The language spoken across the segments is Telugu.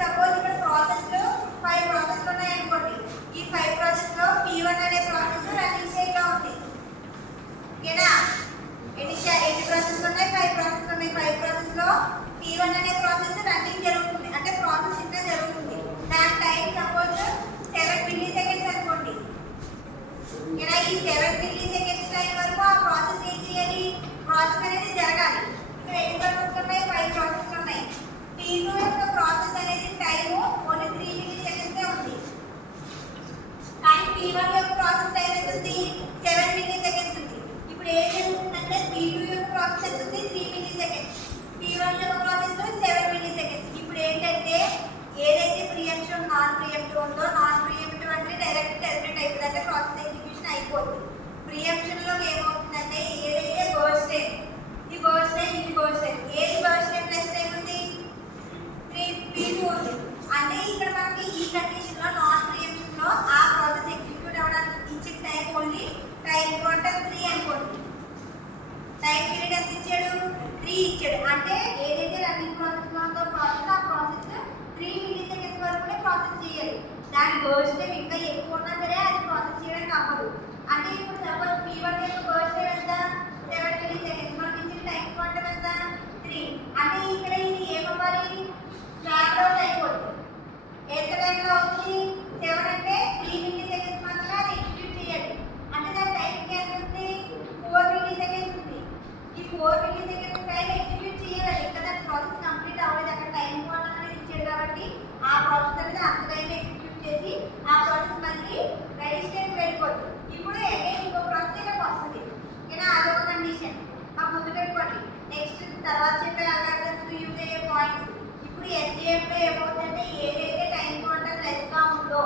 సపోజ్ ఇక్కడ ప్రాసెస్లో 5 ప్రాసెస్లు ఉన్నాయనుకోండి. ఈ 5 ప్రాసెస్లో P1 అనే ప్రాసెస్ రన్నింగ్ స్టేట్లో ఉంది. ఓకేనా? ఎన్ని ప్రాసెస్లు ఉన్నాయి? 5 ప్రాసెస్లు ఉన్నాయి. 5 ప్రాసెస్లో P1 అనే ప్రాసెస్ రన్నింగ్ జరుగుతుంది, అంటే ప్రాసెస్ ఇంకా జరుగుతుంది. దాని టైం సపోజ్ 7 మిల్లీ సెకండ్స్ అనుకోండి. ఓకేనా? ఈ 7 మిల్లీ సెకండ్స్ టైం వరకు ఆ ప్రాసెస్ ఏం చేయాలి? ప్రాసెస్ అనేది జరగాలి. ఇక్కడ ఎన్ని ప్రాసెస్లు ఉన్నాయి? 5 ప్రాసెస్లు ఉన్నాయి. P2 యొక్క ప్రాసెస్ అనేది టైము ఓన్లీ 3 మిల్లీ సెకండ్సే ఉంది. కానీ P1 యొక్క ప్రాసెస్ టైం ఎంత ఉంది? 7 మిల్లీ సెకండ్స్ ఉంది. ఇప్పుడు ఏం జరుగుతుందంటే P2 యొక్క ప్రాసెస్ ఎంత ఉంది? 3 మిల్లీ సెకండ్స్. P1 యొక్క ప్రాసెస్ 7 మిల్లీ సెకండ్స్. ఇప్పుడు ఏంటంటే ఏదైతే ప్రియంప్షన్ నాన్ ప్రియంప్టివ్ ఉందో, నాన్ ప్రియంప్టివ్ అంటే డైరెక్ట్ టెర్మినేట్ అయిపోతుంది, అంటే ప్రాసెస్ ఎగ్జిక్యూషన్ అయిపోతుంది. ప్రియంప్షన్లో ఏమవుతుందంటే ఏదైతే బర్స్ట్ టైం, ఈ బర్స్ట్ టైం, ఇది బర్స్ట్ టైం, ఏది బర్స్ట్ టైం ప్లస్ టైం ఉంది? 3 P2 ఉంది. అంటే ఇక్కడ మనకి ఈ కండిషన్లో నాన్ ప్రియంప్షన్లో ఆ ప్రాసెస్ ఎగ్జిక్యూట్ అవ్వడానికి ఇచ్చిన టైం ఓన్లీ టైం క్వాంటమ్ 3 అనుకోండి. టైం పీరియడ్ ఎంత ఇచ్చాడు? 3 ఇచ్చాడు. అంటే ఏదైతే రన్నింగ్ ప్రాసెస్లో ఉందో ప్రాసెస్, ఆ ప్రాసెస్ 3 మిల్లీ సెకండ్స్ వరకునే ప్రాసెస్ చేయాలి. దాని బర్స్ట్ టైం ఇంకా ఎక్కువ ఉన్నా సరే అది ప్రాసెస్ చేయడానికి అవ్వదు. అంటే ఇప్పుడు సపోజ్ P1 యొక్క బర్స్ట్ టైం ఎంత? 7 మిల్లీ సెకండ్స్. మనకి ఇచ్చిన టైం క్వాంటమ్ ఎంత? 3. అంటే ఇక్కడ ఇది ఏమవ్వాలి? స్వాప్ అవుట్ అయిపోతుంది. ఎంత టైంలో అవుతుంది? 7 అంటే 3 మిల్లీ సెకండ్స్ మాత్రమే అది ఎగ్జిక్యూట్ చేయాలి. అంటే దాని టైం ఎంత ఉంది? 4 మిల్లీ సెకండ్స్ ఉంది. ఈ 4 మిల్లీ సెకండ్స్ టైం ఎగ్జిక్యూట్ చేయాలి. ఇంకా దాని ప్రాసెస్ కంప్లీట్ అవ్వలేదు. అక్కడ టైం క్వాంటమ్ అనేది ఇచ్చాడు కాబట్టి ఆ ప్రాసెస్ అనేది అంత టైం ఎగ్జిక్యూట్ చేసి ఆ ప్రాసెస్ మళ్ళీ రెడీ స్టేట్ వెళ్ళిపోతుంది. ఇప్పుడు ఇంకో ప్రాసెస్ ఇక్కడికి వస్తుంది. ఓకేనా? అదొక కండిషన్ ఆ ముందు పెట్టుకోండి. నెక్స్ట్ తర్వాత చెప్పే అల్గారిథమ్స్ యూజ్ అయ్యే పాయింట్స్. ఇప్పుడు SGFలో ఏమవుతుందంటే ఏదైతే టైం క్వాంటమ్ లెస్గా ఉందో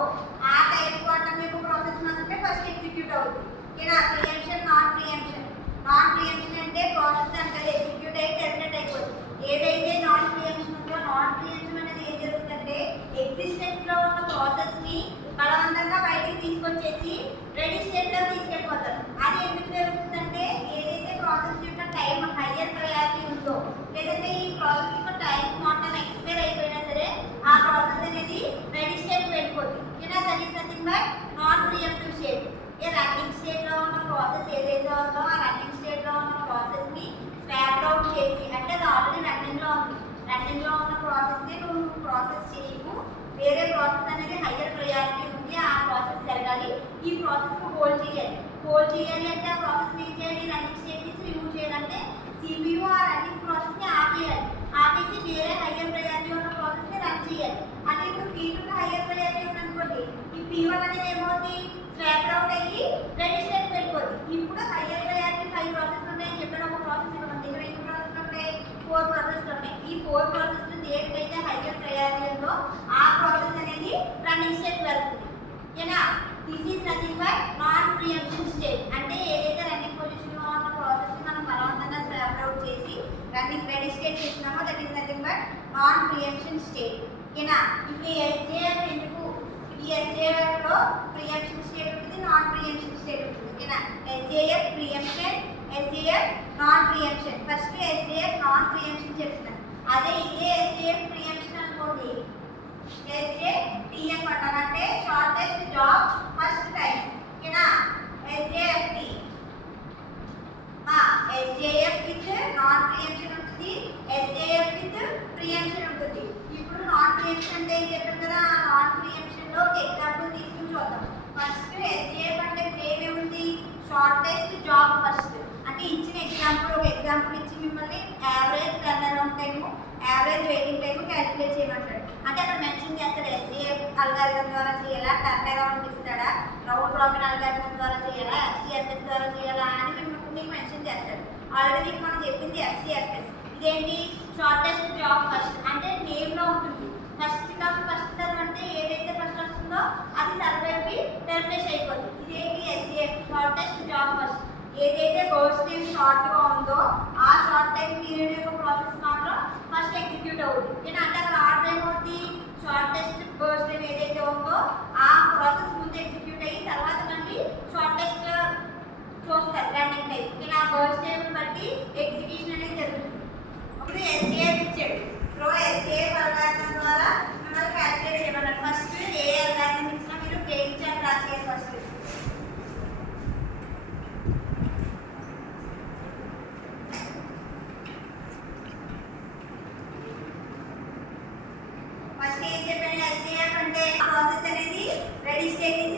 ఆ టైం క్వాంటమ్ యొక్క ప్రాసెస్ మాత్రమే ఫస్ట్ ఎగ్జిక్యూట్ అవుతుంది. ఓకేనా? ప్రియంప్షన్, నాన్ ప్రియంప్షన్. నాన్ ప్రియంప్షన్ అంటే ప్రాసెస్ అంటే ఎగ్జిక్యూట్ అయ్యి టెర్మినేట్ అయిపోతుంది. ఏదైతే నాన్ ప్రియంప్షన్ ఉందో, నాన్ ప్రియంప్షన్ అనేది ఏం జరుగుతుందంటే ఎగ్జిస్టెన్స్లో ఉన్న ప్రాసెస్ని బలవంతంగా బయటికి తీసుకొచ్చేసి రెడీ స్టేట్లో తీసుకెళ్ళిపోతారు. అది ఎందుకు జరుగుతుందంటే ఏదైతే ప్రాసెస్ యొక్క టైం హయ్యర్ ప్రయారిటీ ఉందో, లేదంటే ఈ ప్రాసెస్ యొక్క టైం క్వాంటమ్ ఎక్స్పైర్ అయిపోయినా సరే ఆ ప్రాసెస్ అనేది రెడీ స్టేట్ వెళ్ళిపోతుంది. ఓకేనా? That is nothing but non preemptive state. ఏ రన్నింగ్ స్టేట్లో ఉన్న ప్రాసెస్ ఏదైతే ఉందో ఆ రన్నింగ్ స్టేట్లో ఉన్న ప్రాసెస్ని స్వాప్ అవుట్ చేసి, అంటే అది ఆల్రెడీ రన్నింగ్లో ఉంది, రన్నింగ్లో ఉన్న ప్రాసెస్ని నువ్వు ప్రాసెస్ చేయకు, వేరే ప్రాసెస్ అనేది హయ్యర్ ప్రయారిటీ ఉంది, ఆ ప్రాసెస్ జరగాలి, ఈ ప్రాసెస్ని హోల్డ్ చేయాలి. హోల్డ్ చేయాలి అంటే ఆ ప్రాసెస్ని ఏం చేయాలి? రన్నింగ్ స్టేట్ నుంచి రిమూవ్ చేయాలంటే CPU ఆ రన్నింగ్ ప్రాసెస్ని ఆపేయాలి. ఆపేసి వేరే హయ్యర్ ప్రయారిటీ ఉన్న ప్రాసెస్ని రన్ చేయాలి. అంటే ఇప్పుడు P2 హయ్యర్ ప్రయారిటీ ఉందనుకోండి, ఈ P1 అనేది ఏమవుతుంది? స్వాప్ అవుట్ అయ్యి రెడీ స్టేట్ వెళ్ళిపోతుంది. ఇప్పుడు హయ్యర్ ప్రయారిటీ 5 ప్రాసెస్లు ఉన్నాయని చెప్పిన ఒక ప్రాసెస్ ఇక్కడ ఉంది. ఇక్కడ ఎన్ని ప్రాసెస్లు ఉంటాయి? 4 ప్రాసెస్లు ఉన్నాయి. ఈ 4 ప్రాసెస్లు దేనికైతే హయ్యర్ ప్రయారిటీ ఉందో ఆ ప్రాసెస్ అనేది రన్నింగ్ స్టేట్ వెళ్తుంది. ఓకేనా? This is nothing but non preemption state. అంటే ఏదైతే రన్నింగ్ పొజిషన్లో ఉన్న ప్రాసెస్ని మనం బలవంతంగా స్వాప్ అవుట్ చేసి రన్నింగ్ రెడీ స్టేట్ చేస్తున్నామో that is nothing but non preemption state. ఓకేనా? ఇప్పుడు SJF ఎందుకు? ఈ SJFలో ప్రియంప్షన్ స్టేట్ ఉంటుంది, నాన్ ప్రియంప్షన్ స్టేట్ ఉంటుంది. ఓకేనా? SJF preemption, SJF non preemption. First SJF non preemption చెప్తున్నాను. అదే ఇదే SJF ప్రియంప్షన్ అనుకోండి, SJTF అంటారంటే షార్టెస్ట్ జాబ్ ఫస్ట్ టైం. ఓకేనా? SJFT SJF విత్ నాన్ ప్రియంప్షన్ ఉంటుంది, SJF విత్ ప్రియంప్షన్ ఉంటుంది. ఇప్పుడు నాన్ ప్రియంప్షన్ అంటే ఏం చెప్పాం కదా, ఆ నాన్ ప్రియంప్షన్లో ఒక ఎగ్జాంపుల్ తీసుకుని చూద్దాం. ఫస్ట్ SJF అంటే ఏమేముంది? Shortest job first. అంటే ఇచ్చిన ఎగ్జాంపుల్, ఒక ఎగ్జాంపుల్ ఇచ్చి మిమ్మల్ని average turn around time, average waiting time calculate చేయమంటాడు. అంటే అక్కడ మెన్షన్ చేస్తాడు SJF అల్గారిథం ద్వారా చేయాలా, టర్న్ అరౌండ్ ఇస్తాడా, రౌండ్ రాబిన్ అల్గారిథం ద్వారా చేయాలా, FCFS ద్వారా చేయాలా అని మీకు మెన్షన్ చేస్తాడు. ఆల్రెడీ మీకు మనం చెప్పింది FCFS. ఇదేంటి? Shortest job first. అంటే నేమ్లో ఉంటుంది. ఫస్ట్ కమ్ ఫస్ట్ సర్వ్ అంటే ఏదైతే ఫస్ట్ వస్తుందో అది సర్వ్ అయిపోయి టెర్మినేట్ అయిపోతుంది. ఇదేంటి? SJF shortest job first. ఏదైతే బర్స్ట్ టైం షార్ట్గా ఉందో ఆ షార్ట్ టైం పీరియడ్ యొక్క ప్రాసెస్ మాత్రం ఫస్ట్ ఎగ్జిక్యూట్ అవుతుంది. అంటే అక్కడ ఆర్డర్ ఏమవుతుంది? షార్టెస్ట్ బర్స్ట్ టైం ఏదైతే ఉందో ఆ ప్రాసెస్ ముందు ఎగ్జిక్యూట్ అయ్యి తర్వాత మళ్ళీ షార్టెస్ట్ చూస్తారు రన్నింగ్ టైం. ఆ బర్స్ట్ టైం బట్టి ఎగ్జిక్యూషన్ అనేది జరుగుతుంది. ఇప్పుడు SJF ఇచ్చాడు. SJF అల్గారిథం ద్వారా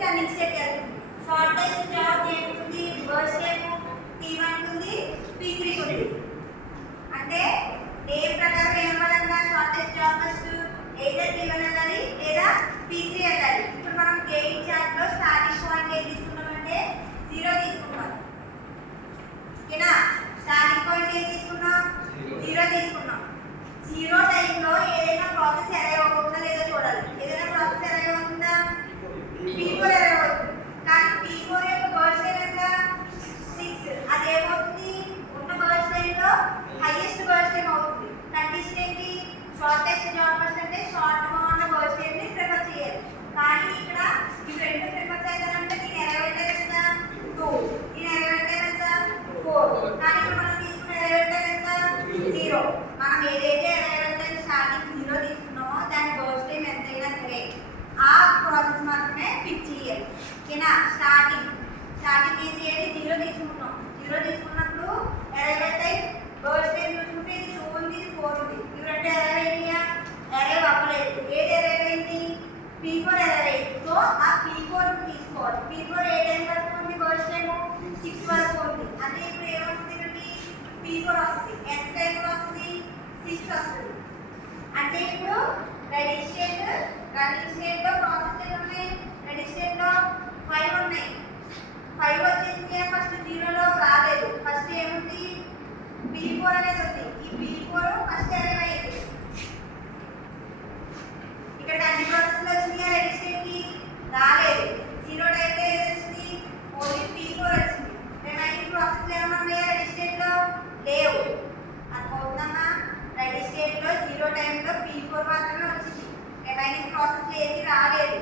రన్నింగ్ స్టేట్ వెళ్తుంది. షార్టెస్ట్ జాబ్ ఏముంది? ఫస్ట్ ఏమో P1 ఉంది, P3 ఉంది. అంటే ఏ ప్రకారం ఏమవ్వాలన్నా shortest job first either P1 వెళ్ళాలి లేదా P3 వెళ్ళాలి. ఇప్పుడు మనం గెయిన్ చార్ట్ లో స్టార్టింగ్ పాయింట్ ఏం తీసుకున్నామంటే 0 తీసుకున్నాం. ఓకేనా? స్టార్టింగ్ పాయింట్ ఏం తీసుకున్నాం? 0 తీసుకున్నాం. 0 టైంలో ఏదైనా ప్రాసెస్ అరైవ్ అవుతుందా లేదా చూడాలి. ఏదైనా ప్రాసెస్ అరైవ్ అవుతుందా? P4 అరైవ్ అవుతుంది. కానీ P4 యొక్క బర్స్ట్ టైం ఎంత? 6. అది ఏమవుతుంది? ఉన్న బర్స్ట్ టైంలో హైయెస్ట్ బర్స్ట్ టైం అవుతుంది. కండిషన్ ఏంటి? షార్టెస్ట్ జాబ్ ఫస్ట్ అంటే షార్ట్ గా ఉన్న బర్స్ట్ టైం ని ప్రిఫర్ చేయాలి. కానీ ఇక్కడ ఈ రెండు ప్రిఫర్ చేయాలంటే దీని అరైవ్ టైం ఎంత? 2. దీని అరైవ్ టైం ఎంత? 4. కానీ ఇప్పుడు మనం తీసుకున్న అరైవ్ టైం ఎంత? 0. మనం ఏదైతే అరైవ్ టైం స్టార్టింగ్ 0 తీసుకున్నామో దాని బర్స్ట్ టైం ఎంతైనా సరే ఆ ప్రాసెస్ మాత్రమే పిక్ చేయాలి. ఓకేనా? స్టార్టింగ్ ఏం చేయాలి? 0 తీసుకుంటున్నాం. 0 తీసుకున్నప్పుడు అరైవ్ టైం బర్స్ట్ టైం చూసుకుంటే ఇది 2 ఉంది, ఇది 4 ఉంది. ఇవి రెండు అరైవ్ అయ్యాయా? అరైవ్ అవ్వలేదు. ఏది అరైవ్ అయింది? P4 అరైవ్ అయింది. సో ఆ P4 తీసుకోవాలి. P4 ఏ టైం వరకు ఉంది? బర్స్ట్ టైం 6 వరకు ఉంది. అంటే ఇప్పుడు ఏమొస్తుంది? ఇక్కడికి P4 వస్తుంది. ఎంత టైంలో వస్తుంది? 6 వస్తుంది. అంటే ఇప్పుడు రన్నింగ్ స్టేట్ లో ప్రాసెస్ ఎన్ని ఉన్నాయి? రన్నింగ్ స్టేట్ లో 5 ఉన్నాయి. 5 వచ్చేసింది. ఫస్ట్ 0 లో రాలేదు. ఫస్ట్ ఏముంది? P4 అనేది ఉంది. ఈ P4 ఫస్ట్ అరైవ్ అయ్యింది. ఇక్కడ అన్ని ప్రాసెస్లు వచ్చినాయి. రన్నింగ్ స్టేట్ కి రాలేదు. 0 టైంలో ఏది వచ్చింది? ఓన్లీ P4 వచ్చింది. రిమైనింగ్ ప్రాసెస్లు ఏమైనా ఉన్నాయా రన్నింగ్ స్టేట్ లో? లేవు. అర్థమవుతుందమ్మా? రన్నింగ్ స్టేట్ లో 0 టైంలో P4 మాత్రమే వచ్చింది. రిమైనింగ్ ప్రాసెస్లు ఏది రాలేదు.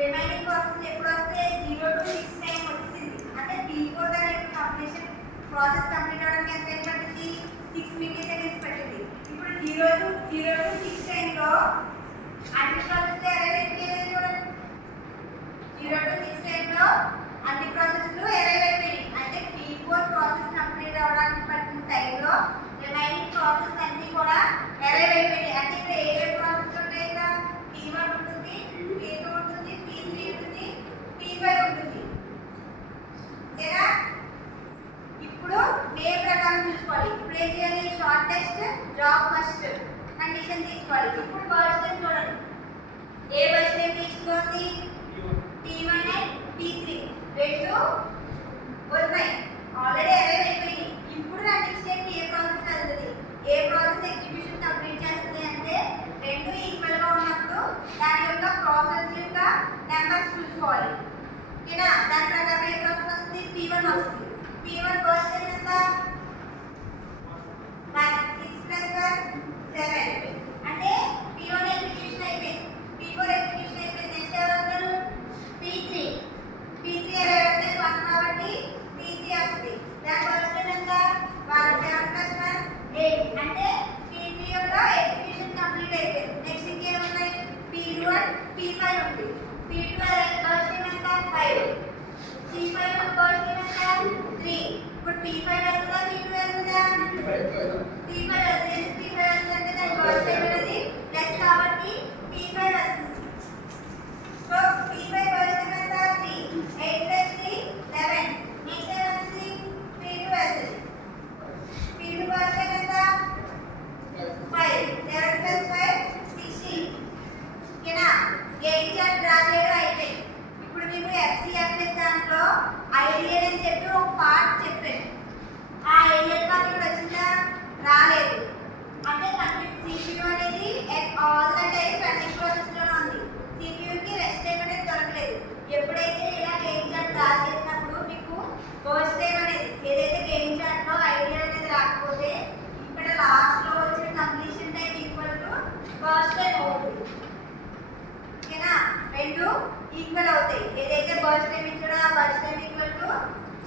రిమైనింగ్ ప్రాసెస్లు ఎప్పుడు వస్తే 0 to 6 టైం వచ్చింది. అంటే P4 దాని యొక్క కంప్లీషన్ ప్రాసెస్ కంప్లీట్ అవడానికి ఎంత టైం పట్టింది? 6 మిల్లీ సెకండ్స్ పట్టింది. ఇప్పుడు 0 to 6 టైంలో అన్ని ప్రాసెస్లు అరైవ్ అయిపోయాయి చూడండి. 0 to 6 టైంలో అన్ని ప్రాసెస్లు అరైవ్ అయిపోయాయి. అంటే P4 ప్రాసెస్ కంప్లీట్ అవ్వడానికి పట్టిన టైంలో రిమైనింగ్ ప్రాసెస్ అన్ని కూడా అరైవ్ అయిపోయాయి. అంటే ఇక్కడ ఏ ప్రాసెస్ ఉంటాయి? ఇక్కడ P1 ఉంటుంది, P2 ఉంటుంది, P3 ఉంటుంది, P5 ఉంటుంది. ఓకేనా? ఇప్పుడు డే ప్రకారం చూసుకోవాలి. ఇప్పుడు ఏం చేయాలి? షార్టెస్ట్ జాబ్ ఫస్ట్ కండిషన్ తీసుకోవాలి. ఇప్పుడు బర్స్ట్ టైం చూడండి. ఏ బర్స్ట్ టైం తీసుకోండి? P1 అండ్ P3 రెండు ఉన్నాయి. ఆల్రెడీ అరైవ్ అయిపోయింది. ఇప్పుడు రన్నింగ్ స్టేట్ ఏ ప్రాసెస్ వెళ్తుంది? ఏ ప్రాసెస్ ఎగ్జిక్యూషన్ కంప్లీట్ చేస్తుంది అంటే రెండు ఈక్వల్ గా ఉన్నప్పుడు దాని యొక్క ప్రాసెస్ యొక్క నెంబర్స్ చూసుకోవాలి. ఓకేనా? దాని ప్రకారం ఏ ప్రాసెస్ వస్తుంది? P1 వస్తుంది. P1 బర్స్ట్ టైం ఎంత? 6 + 1 7. అంటే P1 ఎగ్జిక్యూషన్ అయిపోయింది. P4 ఎగ్జిక్యూషన్ అయిపోయింది. నెక్స్ట్ ఎవరు వస్తారు? P3 అరైవ్ అయితే 1 కాబట్టి P3 వస్తుంది. దాని బర్స్ట్ టైం ఎంత? 7 + 1 8. అంటే P3 యొక్క ఎగ్జిక్యూషన్ కంప్లీట్ అయిపోయింది. నెక్స్ట్ ఇంకేం ఉన్నాయి? P2 అండ్ P5 ఉంది. P2 బర్స్ట్ టైం ఎంత? 5. P5 యొక్క బర్స్ట్ టైం ఎంత? 3. ఇప్పుడు P5 వెళ్తుందా? P2 వెళ్తుందా? P5 వెళ్తుంది. P5 వెళ్తుందంటే దాని బర్స్ట్ టైం అనేది ప్లస్ కాబట్టి P5 వెళ్తుంది. సో P5 బర్స్ట్ టైం ఎంత? 3. 8 + 3 11. నెక్స్ట్ ఏమవుతుంది? P2 వెళ్తుంది. P2 బర్స్ట్ టైం ఎంత? 5. 11 + 5 16. ఓకేనా? గెయిన్ చార్ట్ డ్రా చేయడం అయిపోయింది. ఇప్పుడు మీకు FCFS దాంట్లో ఐడియల్ అని చెప్పి ఒక పార్ట్ చెప్పాను. ఆ ఐడియల్ పార్ట్ ఇక్కడ వచ్చిందా? రాలేదు. అంటే కంప్లీట్ CPU అనేది all the time running process లోనే ఉంది. CPU కి రెస్ట్ టైం అనేది దొరకలేదు. ఎప్పుడైతే ఇలా గెయిన్ చార్ట్ డ్రా చేసినప్పుడు మీకు బర్స్ట్ టైం అనేది ఏదైతే గెయిన్ చార్ట్ లో ఐడియల్ అనేది రాకపోతే ఇక్కడ లాస్ట్ లో వచ్చిన completion time equal to burst time అవుతుంది. ఓకేనా? రెండు ఈక్వల్ అవుతాయి. ఏదైతే బర్స్ట్ టైం ఇచ్చాడో ఆ burst time equal to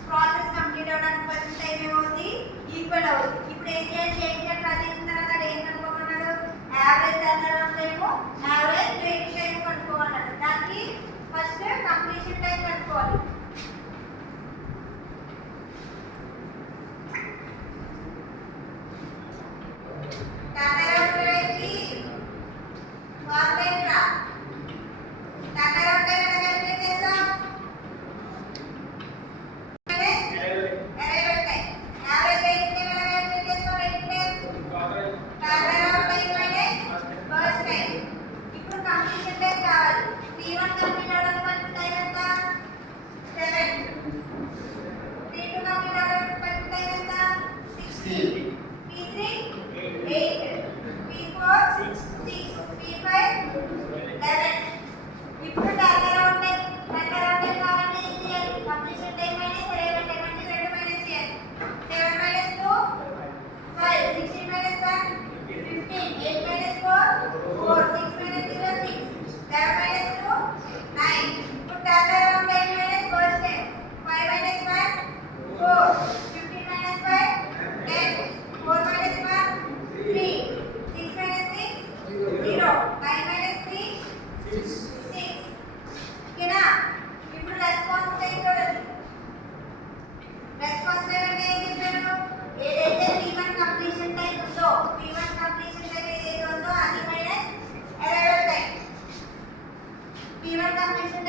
process complete అవ్వడానికి పట్టిన టైం ఏమవుతుంది? ఈక్వల్ అవుతుంది. ఇప్పుడు ఏం చేయాలి? గెయిన్ చార్ట్ డ్రా చేసిన తర్వాత ఏం కనుక్కోమన్నాడు? Average turnaround time, average waiting time కనుక్కోమన్నాడు. దానికి ఫస్ట్ కంప్లీషన్ టైం కనుక్కోవాలి. టర్నరౌండ్ టైంకి ఫార్ములా టర్నరౌండ్ టైం ఎలా క్యాలిక్యులేట్ చేస్తాం?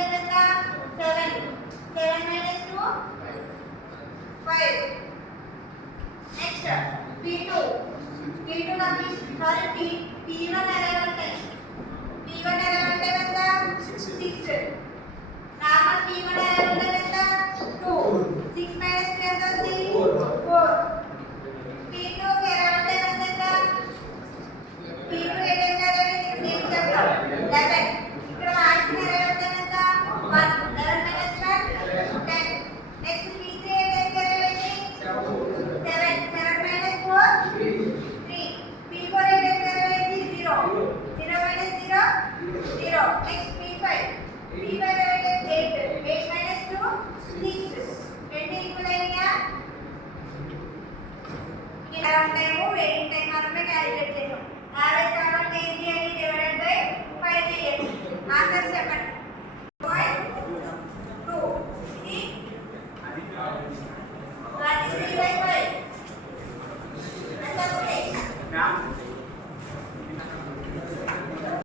టైం ఎంత 7 7 minus 2 5 నెక్స్ట్ p2 నాకు సారీ p1 ఎలా ఉంటాయి p1 ఎలా ఉంటే ఎంత 6 నార్మల్ p1 ఎలా ఉంటే ఎంత 2 6 minus 3 ఎంత అవుతుంది 4 p2 ఎలా ఉంటే ఎంత p2 ఏంటంటే నేను చెప్తాను 11 ఇక్కడ మార్చిన ఎలా ఉంటే ఎంత 1 11 minus 1 10 నెక్స్ట్ p3 ఏంటంటే 7 minus 4 3 p4 ఏంటంటే 0 0 minus 0 0 నెక్స్ట్ p5 ఏంటంటే 8 minus 2 6 20 ఈక్వల్ అయ్యా ఇలా టైము వెయిటింగ్ టైం మాత్రమే క్యాలిక్యులేట్ చేసాం యావరేజ్ కావాలంటే ఏంటి అని డివైడెడ్ బై 5 చేయాలి ఆన్సర్ చెప్పండి 2 ఇది 23/5